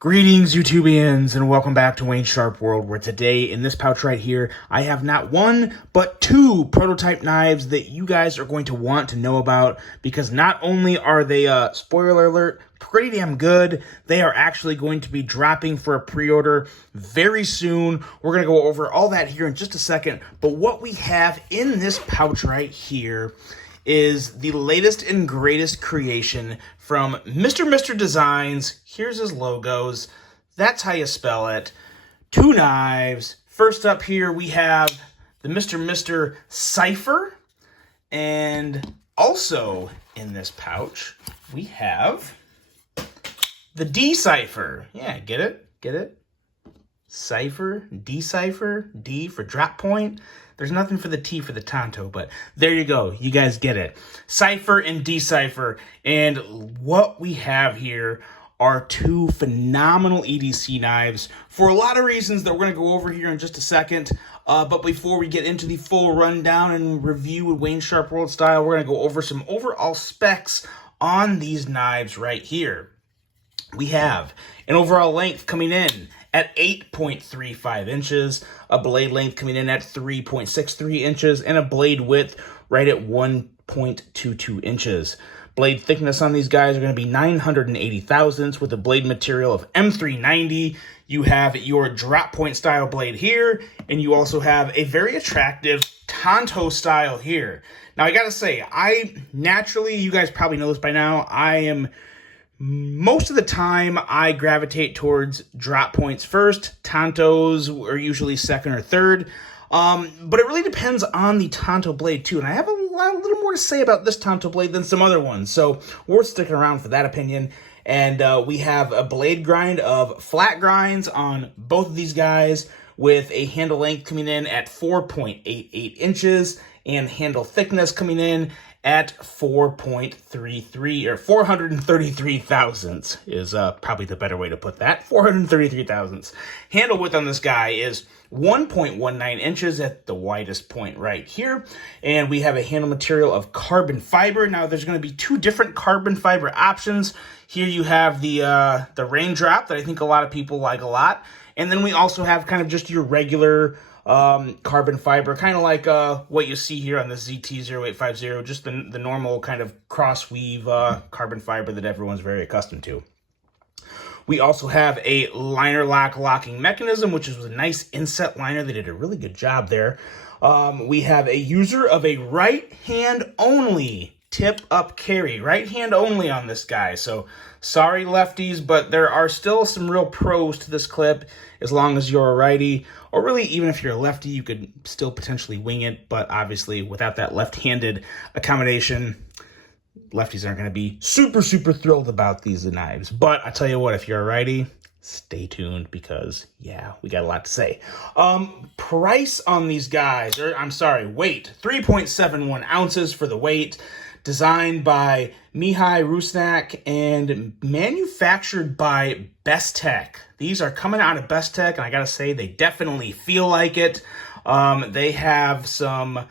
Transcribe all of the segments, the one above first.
Greetings, YouTubians, and welcome back to Wayne Sharp World, where today, in this pouch right here, I have not one, but two prototype knives that you guys are going to want to know about, because not only are they, spoiler alert, pretty damn good, they are actually going to be dropping for a pre-order very soon. We're going to go over all that here in just a second, but what we have in this pouch right here is the latest and greatest creation from Mr. Designs. Here's his logos. That's how you spell it. Two knives. First up here, we have the Mr. Cipher. And also in this pouch, we have the D-Cipher. Yeah, get it? Get it? Cipher, D-Cipher, D for drop point. There's nothing for the T for the Tonto, but there you go. You guys get it. Cipher and D-Cipher. And what we have here are two phenomenal EDC knives for a lot of reasons that we're going to go over here in just a second. But before we get into the full rundown and review with Wayne Sharp World style, we're going to go over some overall specs on these knives right here. We have an overall length coming in at 8.35 inches, a blade length coming in at 3.63 inches, and a blade width right at 1.22 inches. Blade thickness on these guys are going to be 980 thousandths with a blade material of M390. You have your drop point style blade here, and you also have a very attractive Tonto style here. Now, I gotta say, you guys probably know this by now, most of the time, I gravitate towards drop points first. Tontos are usually second or third. But it really depends on the Tonto blade, too. And I have a little more to say about this Tonto blade than some other ones. So we're sticking around for that opinion. And we have a blade grind of flat grinds on both of these guys with a handle length coming in at 4.88 inches and handle thickness coming in at 4.33 or 433 thousandths is probably the better way to put that. 433 thousandths. Handle width on this guy is 1.19 inches at the widest point right here. And we have a handle material of carbon fiber. Now there's going to be two different carbon fiber options. Here you have the raindrop that I think a lot of people like a lot. And then we also have kind of just your regular carbon fiber, kind of like what you see here on the ZT0850, just the normal kind of cross weave carbon fiber that everyone's very accustomed to. We also have a liner lock locking mechanism, which is a nice inset liner. They did a really good job there. We have a user of a right hand only tip up carry, right hand only on this guy. So sorry lefties, but there are still some real pros to this clip as long as you're a righty, or really even if you're a lefty, you could still potentially wing it. But obviously without that left-handed accommodation, lefties aren't going to be super thrilled about these knives. But I tell you what, if you're a righty, stay tuned because, yeah, we got a lot to say. Price on these guys, weight, 3.71 ounces for the weight. Designed by Mihai Rusnak and manufactured by Best Tech. These are coming out of Best Tech, and I gotta say, they definitely feel like it. They have some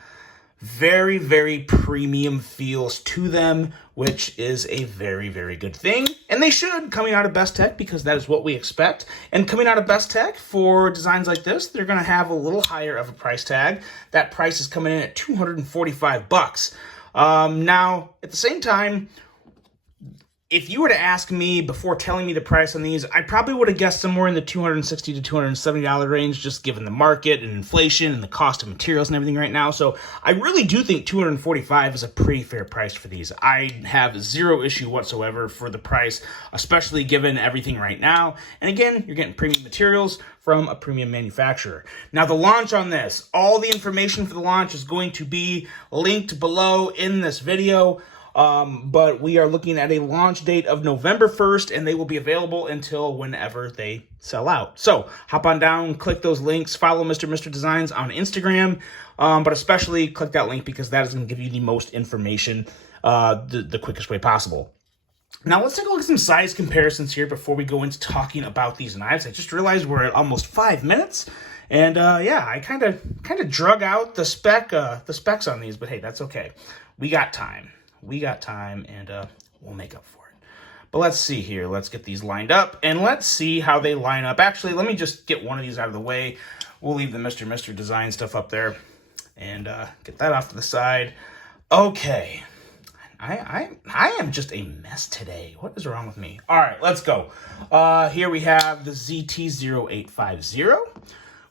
very premium feels to them, which is a very good thing. And they should, coming out of Best Tech, because that is what we expect. And coming out of Best Tech for designs like this, they're gonna have a little higher of a price tag. That price is coming in at $245. Now, at the same time, if you were to ask me before telling me the price on these, I probably would have guessed somewhere in the $260 to $270 range, just given the market and inflation and the cost of materials and everything right now. So I really do think $245 is a pretty fair price for these. I have zero issue whatsoever for the price, especially given everything right now. And again, you're getting premium materials from a premium manufacturer. Now, the launch on this, all the information for the launch is going to be linked below in this video. But we are looking at a launch date of November 1st, and they will be available until whenever they sell out. So hop on down, click those links, follow Mr. Designs on Instagram, but especially click that link because that is going to give you the most information the quickest way possible. Now let's take a look at some size comparisons here before we go into talking about these knives. I just realized we're at almost 5 minutes. And yeah, I kind of drug out the specs on these, but hey, that's okay. We got time, and we'll make up for it. But let's see here. Let's get these lined up, and let's see how they line up. Actually, let me just get one of these out of the way. We'll leave the Mr. Design stuff up there and get that off to the side. Okay. I am just a mess today. What is wrong with me? All right, let's go. Here we have the ZT0850,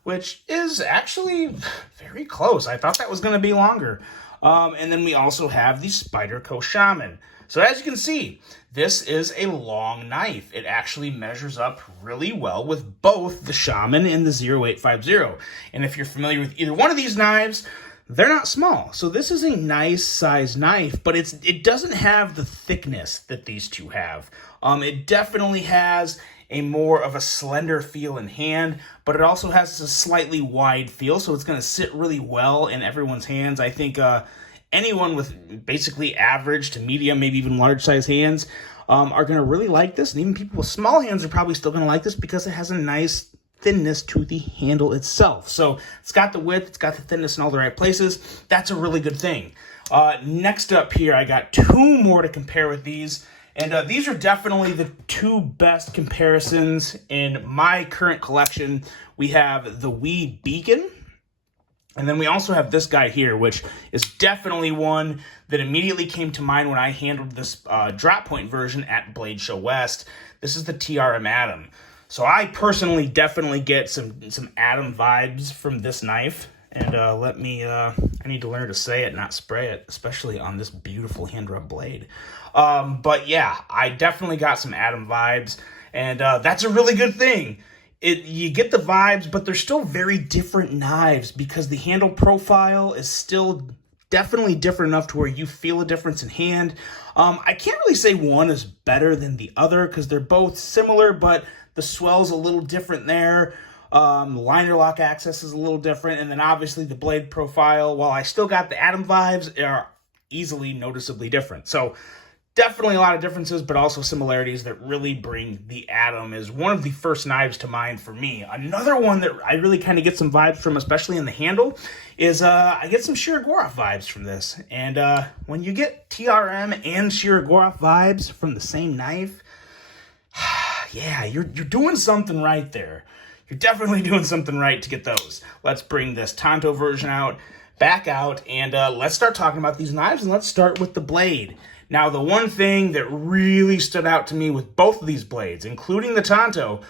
which is actually very close. I thought that was going to be longer. And then we also have the Spyderco Shaman. So as you can see, this is a long knife. It actually measures up really well with both the Shaman and the 0850. And if you're familiar with either one of these knives, they're not small. So this is a nice size knife, but it doesn't have the thickness that these two have. It definitely has a more of a slender feel in hand, but it also has a slightly wide feel, so it's going to sit really well in everyone's hands. I think anyone with basically average to medium, maybe even large size hands are going to really like this, and even people with small hands are probably still going to like this because it has a nice thinness to the handle itself. So it's got the width, it's got the thinness in all the right places. That's a really good thing. Next up here, I got two more to compare with these. And these are definitely the two best comparisons in my current collection. We have the Wee Beacon, and then we also have this guy here, which is definitely one that immediately came to mind when I handled this drop point version at Blade Show West. This is the TRM Atom. So I personally definitely get some Atom vibes from this knife. And I need to learn to say it, not spray it, especially on this beautiful hand rub blade. But yeah, I definitely got some Atom vibes, and that's a really good thing. You get the vibes, but they're still very different knives because the handle profile is still definitely different enough to where you feel a difference in hand. I can't really say one is better than the other because they're both similar, but the swell's a little different there. Liner lock access is a little different, and then obviously the blade profile, while I still got the Atom vibes, are easily noticeably different. So definitely a lot of differences, but also similarities that really bring the Atom is one of the first knives to mind for me. Another one that I really kind of get some vibes from, especially in the handle, is I get some Shirogorov vibes from this. And when you get TRM and Shirogorov vibes from the same knife, yeah, you're doing something right there. You're definitely doing something right to get those. Let's bring this Tanto version back out, and let's start talking about these knives, and let's start with the blade. Now, the one thing that really stood out to me with both of these blades, including the Tanto,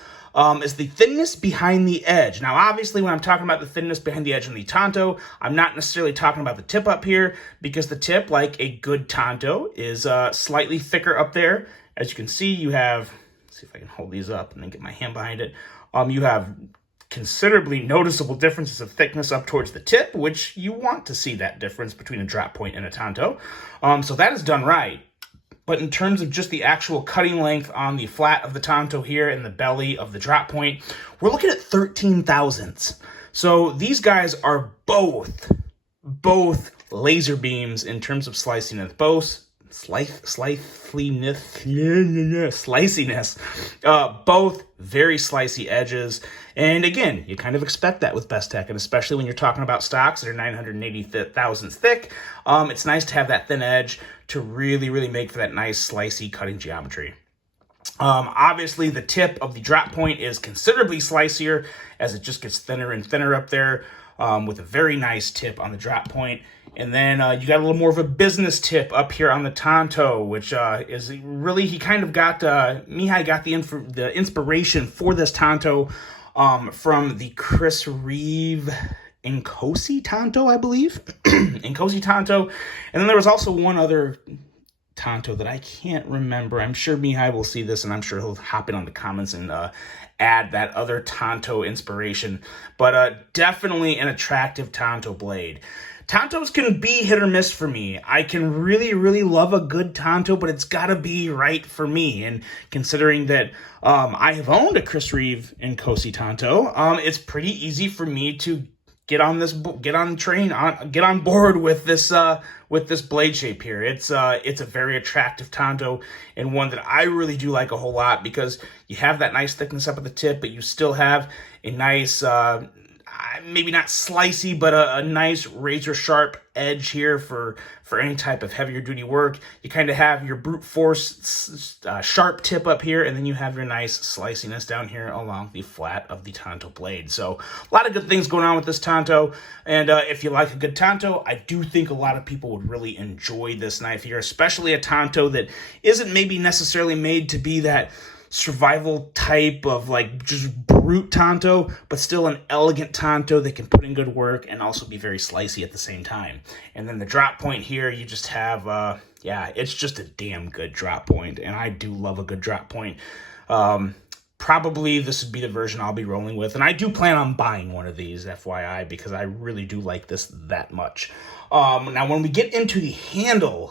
is the thinness behind the edge. Now, obviously, when I'm talking about the thinness behind the edge on the Tanto, I'm not necessarily talking about the tip up here, because the tip, like a good Tanto, is slightly thicker up there. As you can see, you have, let's see if I can hold these up and then get my hand behind it. You have considerably noticeable differences of thickness up towards the tip, which you want to see that difference between a drop point and a Tanto. So that is done right. But in terms of just the actual cutting length on the flat of the Tanto here and the belly of the drop point, we're looking at 13 thousandths. So these guys are both laser beams in terms of sliciness. Both sliciness. Both very slicey edges. And again, you kind of expect that with Best Tech, and especially when you're talking about stocks that are 980 thousandths thick, it's nice to have that thin edge to really, really make for that nice slicey cutting geometry. Obviously, the tip of the drop point is considerably slicier as it just gets thinner and thinner up there, with a very nice tip on the drop point. And then you got a little more of a business tip up here on the Tanto, which is really, he kind of got, Mihai got the inspiration for this Tanto from the Chris Reeve Nkosi Tanto, I believe. Nkosi Tanto. And then there was also one other Tanto that I can't remember. I'm sure Mihai will see this, and I'm sure he'll hop in on the comments and add that other Tanto inspiration. But definitely an attractive Tanto blade. Tantos can be hit or miss for me. I can really, really love a good Tanto, but it's got to be right for me. And considering that I have owned a Chris Reeve Nkosi Tanto, it's pretty easy for me to get on board with this blade shape here. It's a very attractive Tanto, and one that I really do like a whole lot because you have that nice thickness up at the tip, but you still have a nice maybe not slicey, but a nice razor sharp edge here for any type of heavier duty work. You kind of have your brute force sharp tip up here, and then you have your nice sliciness down here along the flat of the Tanto blade. So a lot of good things going on with this Tanto, and if you like a good Tanto, I do think a lot of people would really enjoy this knife here, especially a Tanto that isn't maybe necessarily made to be that survival type of like just brute Tanto, but still an elegant Tanto that can put in good work and also be very slicey at the same time. And then the drop point here, you just have, yeah, it's just a damn good drop point, and I do love a good drop point. Probably this would be the version I'll be rolling with, and I do plan on buying one of these, FYI, because I really do like this that much. Now, when we get into the handle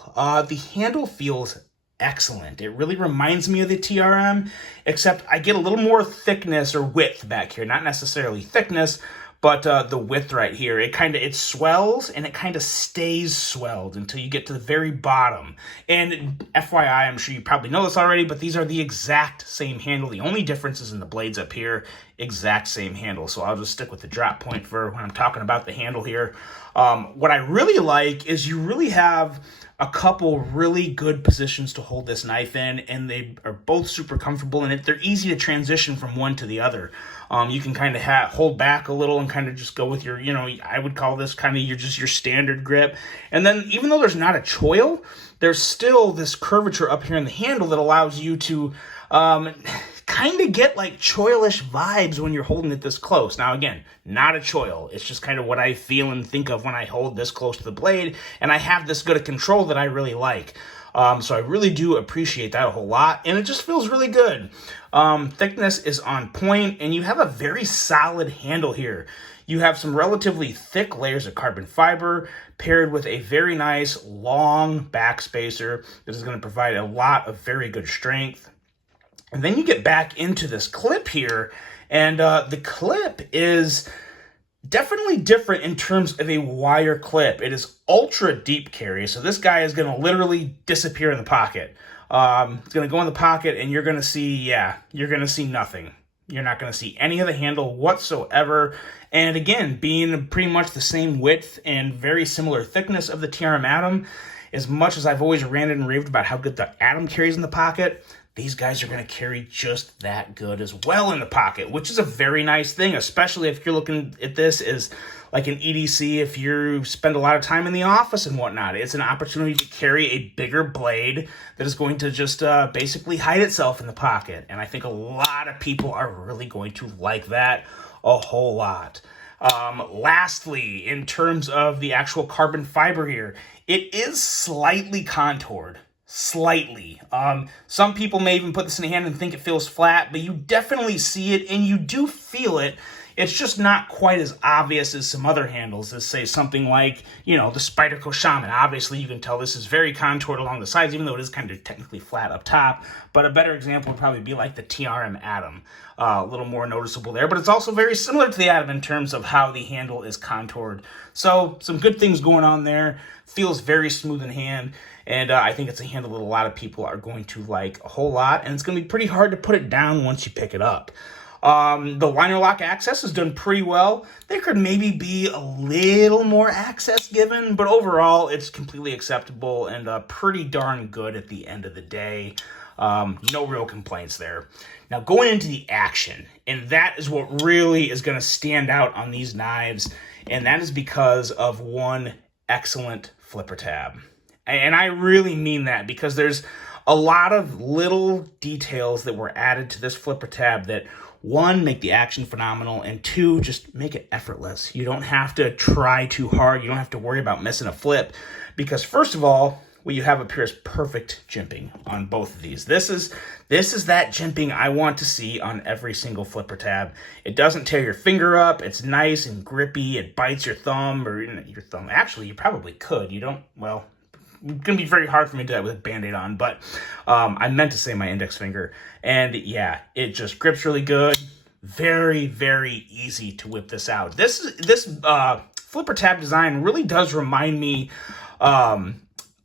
feels excellent. It really reminds me of the TRM, except I get a little more thickness or width back here. Not necessarily thickness, but the width right here. It swells, and it kind of stays swelled until you get to the very bottom. And FYI, I'm sure you probably know this already, but these are the exact same handle. The only difference is in the blades up here, exact same handle. So I'll just stick with the drop point for when I'm talking about the handle here. What I really like is you really have a couple really good positions to hold this knife in, and they are both super comfortable in it. They're easy to transition from one to the other. You can kind of hold back a little and kind of just go with your, I would call this kind of your standard grip. And then even though there's not a choil, there's still this curvature up here in the handle that allows you to kind of get like choilish vibes when you're holding it this close. Now, again, not a choil. It's just kind of what I feel and think of when I hold this close to the blade, and I have this good a control that I really like. So I really do appreciate that a whole lot, and it just feels really good. Thickness is on point, and you have a very solid handle here. You have some relatively thick layers of carbon fiber paired with a very nice long back spacer that is going to provide a lot of very good strength. And then you get back into this clip here, and the clip is definitely different in terms of a wire clip. It is ultra deep carry, so this guy is going to literally disappear in the pocket. It's going to go in the pocket, and you're going to see, you're going to see nothing. You're not going to see any of the handle whatsoever. And again, being pretty much the same width and very similar thickness of the TRM Atom, as much as I've always ranted and raved about how good the Atom carries in the pocket, these guys are going to carry just that good as well in the pocket, which is a very nice thing, especially if you're looking at this as like an EDC, if you spend a lot of time in the office and whatnot. It's an opportunity to carry a bigger blade that is going to just basically hide itself in the pocket. And I think a lot of people are really going to like that a whole lot. Lastly, in terms of the actual carbon fiber here, it is slightly contoured. Slightly. Some people may even put this in the hand and think it feels flat, but you definitely see it and you do feel it. It's just not quite as obvious as some other handles, as say something like, the Spyderco Shaman. Obviously, you can tell this is very contoured along the sides, even though it is kind of technically flat up top. But a better example would probably be like the TRM Atom. A little more noticeable there, but it's also very similar to the Atom in terms of how the handle is contoured. So some good things going on there. Feels very smooth in hand. And I think it's a handle that a lot of people are going to like a whole lot. And it's going to be pretty hard to put it down once you pick it up. The liner lock access is done pretty well. There could maybe be a little more access given, but overall it's completely acceptable and pretty darn good at the end of the day. No real complaints there. Now going into the action, and that is what really is going to stand out on these knives, and that is because of one excellent flipper tab. And I really mean that, because there's a lot of little details that were added to this flipper tab that, one, make the action phenomenal, and two, just make it effortless. You don't have to try too hard. You don't have to worry about missing a flip, because first of all, what you have up here is perfect jimping on both of these. This is that jimping I want to see on every single flipper tab. It doesn't tear your finger up. It's nice and grippy. It bites your thumb, or your thumb. Actually, you probably could. You don't, well, it's going to be very hard for me to do that with a Band-Aid on, but I meant to say my index finger. And yeah, it just grips really good. Very, very easy to whip this out. This flipper tab design really does remind me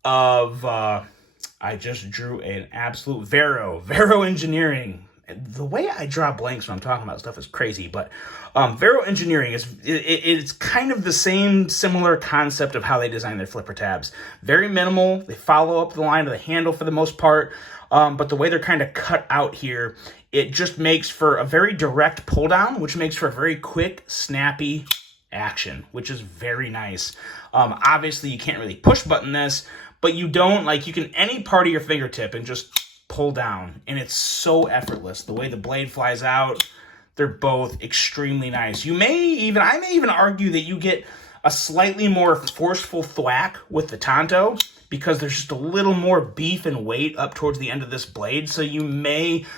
of I just drew an absolute Vero Engineering. The way I draw blanks when I'm talking about stuff is crazy, but Vero Engineering it's kind of the same similar concept of how they design their flipper tabs. Very minimal. They follow up the line of the handle for the most part, but the way they're kind of cut out here, it just makes for a very direct pull down, which makes for a very quick, snappy action, which is very nice. Obviously, you can't really push button this, but you don't, like, you can any part of your fingertip and just pull down, and it's so effortless. The way the blade flies out, they're both extremely nice. I may even argue that you get a slightly more forceful thwack with the Tanto because there's just a little more beef and weight up towards the end of this blade. So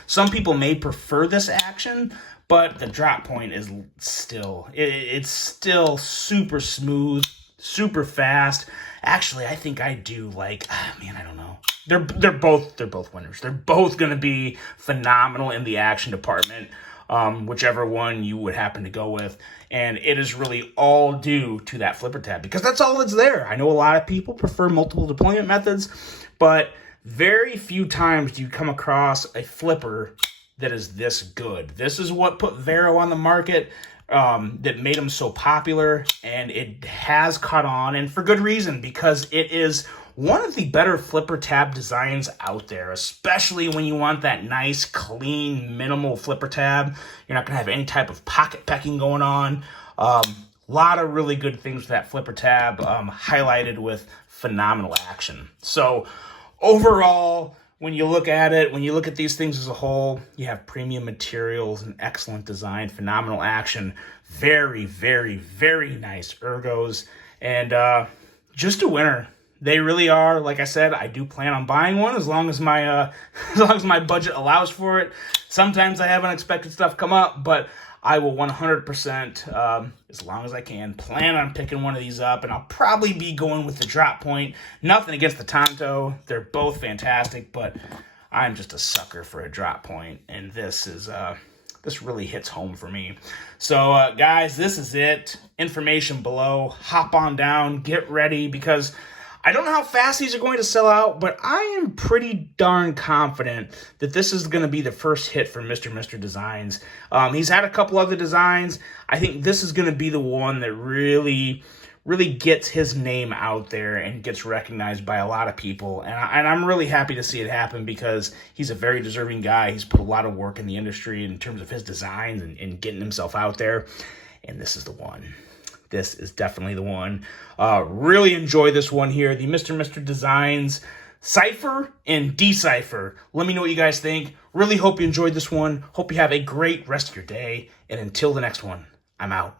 some people may prefer this action, but the drop point is still, it's still super smooth, super fast. Actually, I think I do like, man, I don't know. They're both winners. They're both going to be phenomenal in the action department, whichever one you would happen to go with. And it is really all due to that flipper tab because that's all that's there. I know a lot of people prefer multiple deployment methods, but very few times do you come across a flipper that is this good. This is what put Vero on the market, that made them so popular, and it has caught on, and for good reason, because it is one of the better flipper tab designs out there, especially when you want that nice, clean, minimal flipper tab. You're not going to have any type of pocket pecking going on. A lot of really good things with that flipper tab, highlighted with phenomenal action. So overall, when you look at it, when you look at these things as a whole, you have premium materials, an excellent design, phenomenal action, very, very, very nice ergos, and just a winner. They really are. Like I said, I do plan on buying one as long as my budget allows for it. Sometimes I have unexpected stuff come up, but I will 100%, as long as I can, plan on picking one of these up, and I'll probably be going with the drop point. Nothing against the Tanto. They're both fantastic, but I'm just a sucker for a drop point, and this really hits home for me. So, guys, this is it. Information below. Hop on down. Get ready, because I don't know how fast these are going to sell out, but I am pretty darn confident that this is going to be the first hit for Mr. Designs. He's had a couple other designs. I think this is going to be the one that really gets his name out there and gets recognized by a lot of people. And I'm really happy to see it happen because he's a very deserving guy. He's put a lot of work in the industry in terms of his designs and getting himself out there. And this is the one. This is definitely the one. Really enjoy this one here. The Mr. Designs Cipher and Decipher. Let me know what you guys think. Really hope you enjoyed this one. Hope you have a great rest of your day. And until the next one, I'm out.